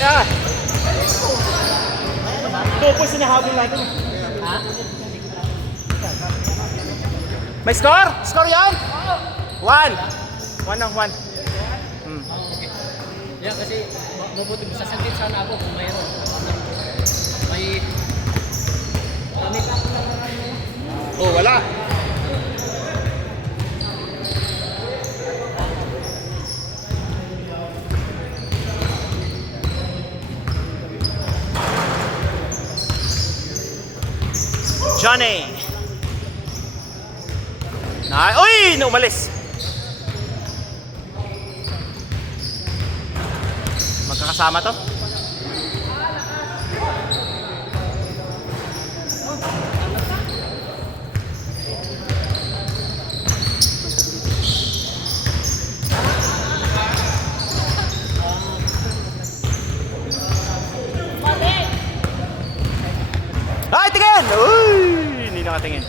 Yeah. Ito po sinahabol natin. Ha? May score? Score yan? 1. 1 ang 1. Yeah, kasi mabuti sa sakit sana ako kung mayroon. May lamig. Oh, wala. Johnny. Uy! Umalis. Magkakasama to? Ay, tingin! Uy! Hindi nakatingin.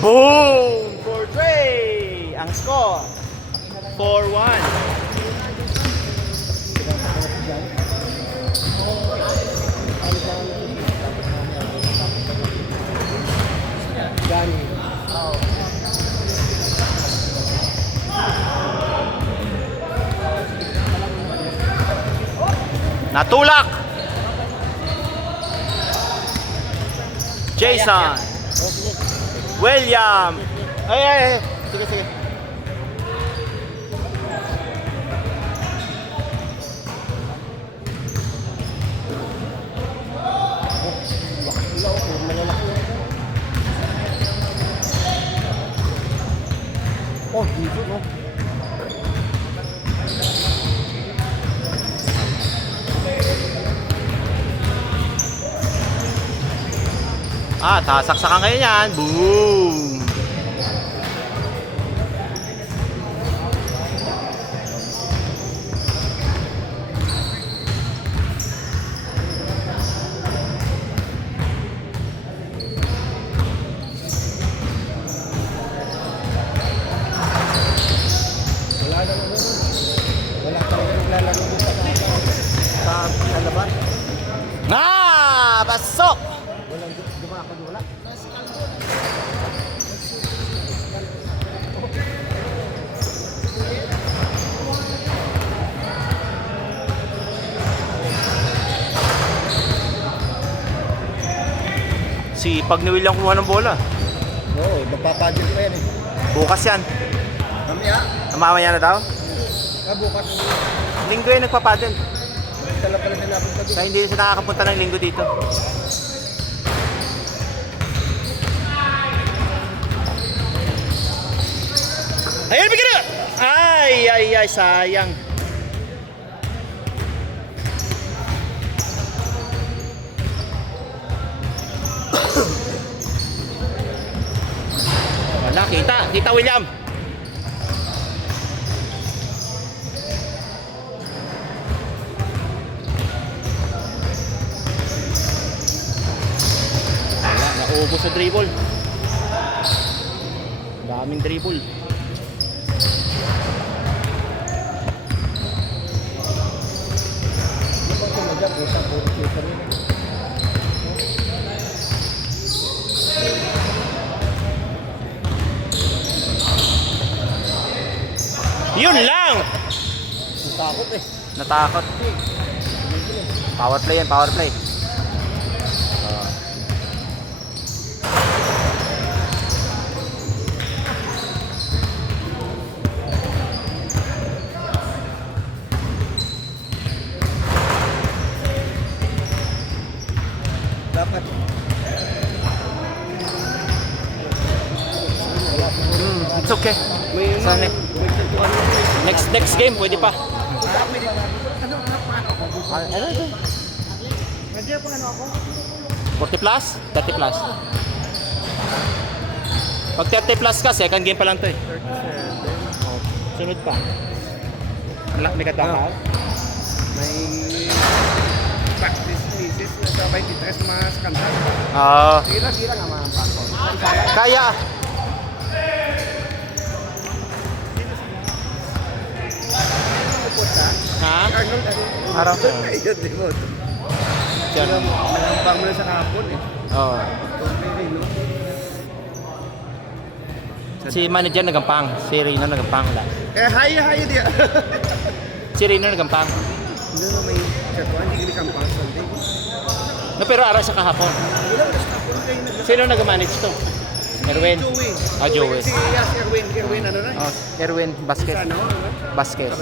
Boom! For Dre! Ang score 4-1. Natulak! Jason! William! Ay! Sige, sige. Oh, dito no. Sasaksakan kayo yan. Boom! Wala talaga naglalaro dito sa labas. Pasok! Walang dumakad, wala. Sipag ni William kumuha ng bola. Oo, magpapadil pa yan eh. Bukas yan. Mamaya, Mamaya na daw. bukas. Linggo yan nagpapadel. Dala pala nila akong tabi. Kaya hindi siya nakakapunta ng linggo dito. Ayun, bigyan na! Ay, sayang. Wala, kita William. Wala, naubos sa dribble. Daming dribble. Yun lang! Natakot eh. Natakot. Power play yan, power play. Dapat. It's okay. Sana. Next game, pwede pa. Ano ito? Nandiyan pa ano ako? 40 plus? 30 plus? Pag 30 plus ka, second game pa lang to eh. 37. Oh, sunod pa. May katakaw? May practice pieces na sa 23 mga skandal. Oo. Sira nga mga pako. Kaya. Ha? Arnold, Araw. ayun, di mo. Diyan. Nalampang mo na sa kapon eh. Oo. Okay, no? Si manager nagampang. Si Rino nagampang. Wala. Hayo dia. Si Rino nagampang. Hindi na may katuan, hindi kini kampang Sunday. No, pero araw sa kahapon. Wala, mas kapon kayo nag- Sino nag-manage to? Erwin. Joey. Ah, Joey. Si yes, Erwin ano na? Oh, Erwin basket. Sa ano? Basket.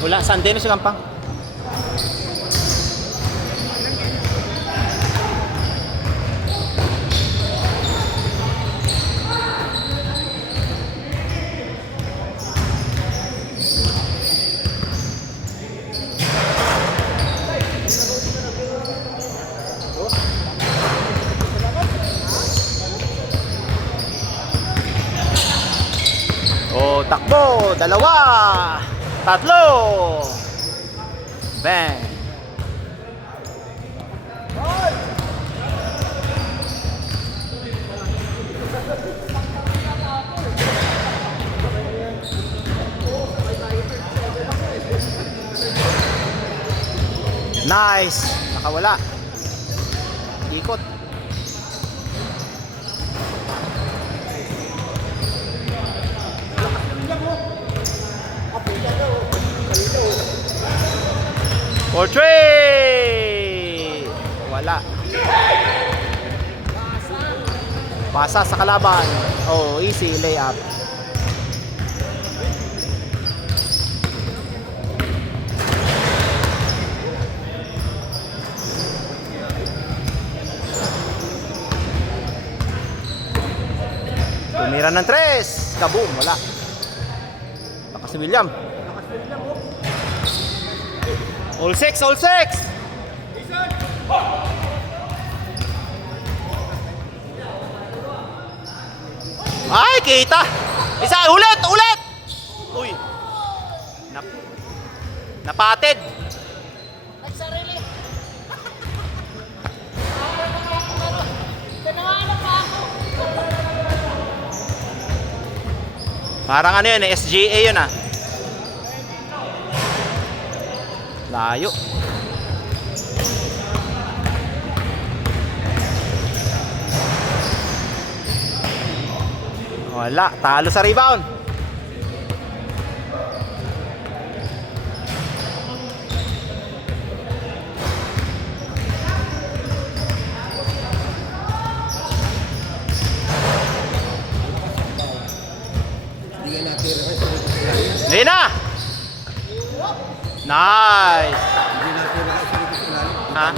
Wala, Sunday na siya gampang. Oh, takbo! Dalawa! Tatlo! Bang! Nice! Nakawala. Ikot. For three! Wala. Pasa sa kalaban. Oh, easy layup. Tumira ng tres. Kaboom, wala. Lakas ni William. All six, all six! Ay, kita! Isa, ulit, ulit! Uy! Napatid! Nagsarili. Tinawanan pa ako. Parang ano yun, SGA yun ah. Layo. Wala, talo sa rebound. Hindi nga natira kasi. Ayun na! Nice! Hindi natira kasi ilalim. Ha?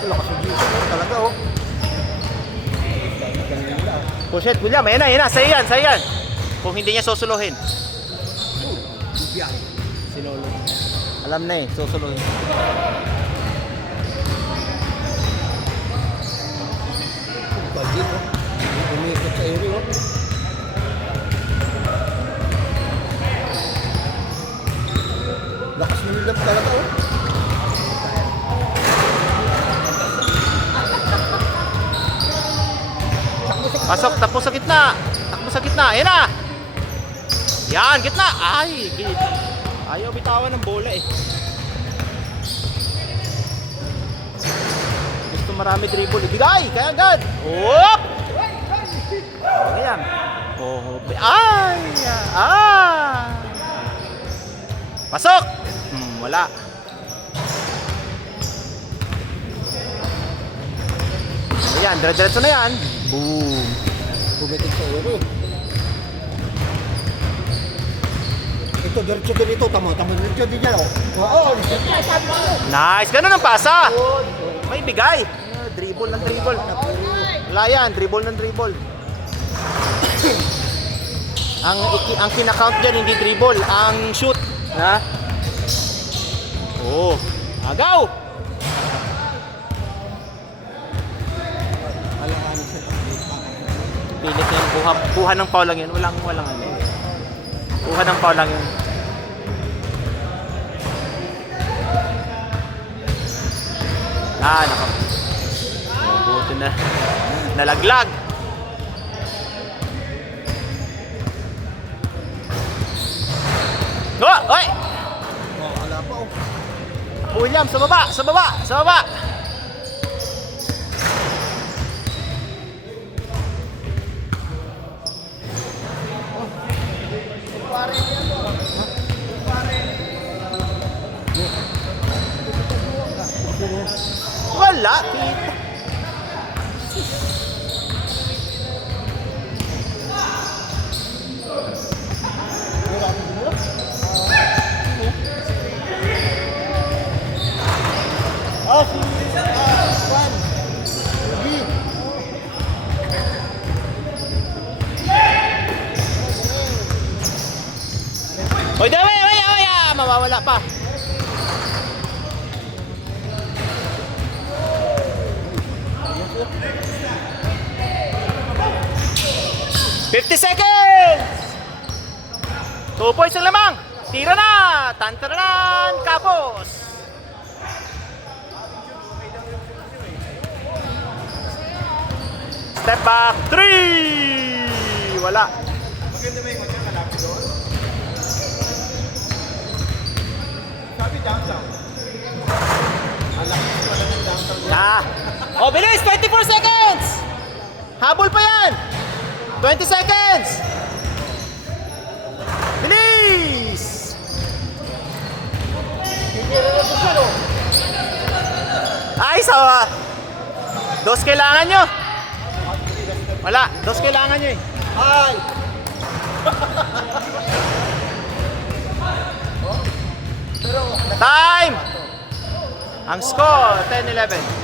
Lakas ng Diyos talaga oh. Push it, William. Ayun na, sa'yo yan, sa'yo yan. Kung hindi niya susuluhin. Bigyan. Si Lolo. Alam na eh, susuluhin. Pagit oh. Umikot sa area oh. Lakas ng William talaga oh. Pasok, tapos sa gitna. Takbo sa gitna. Ayan na. Yan, gitna. Ay, ayaw bitawan ng bola eh. Gusto marami dribble. Ibigay, kaya agad. Whoop! Ayan. Oh, ay! Pasok! Wala. Ayan, dire-diretso na yan. Boom! Pumitig sa uro. Ito, diretso din ito. Tama, diretso din yan oh. Oo, Nice! Ganun ang pasa! May bigay! Dribble ng dribble. Wala yan, dribble ng dribble. ang kinakount dyan, hindi dribble, ang shoot. Ha? Oh, agaw! Alanganin siya. Pilit na yung buha ng foul lang yun. Walang ano. Buha ng foul lang yun. Nako. Buti na. Nalaglag. Oh, oy! Oh, wala pa oh. William, sa baba, sa baba, sa baba. Wala, kita. Ah, si Juan. Ruby. Oy, dami, oy, mawawala pa. $50 seconds! 2 points ang lamang. Tira na! Tantaranan! Kapos! Step back 3! Wala. Maganda ba yung matya kalapit doon? Sabi downtown. Alam ko pala ng downtown. Ah. Oh, bilis! 24 seconds! Habol pa yan! 20 seconds! Bilis! Ay, sawa! Dos kailangan nyo! Wala, dos kailangan nyo eh. Ay! Time! Ang score, 10-11.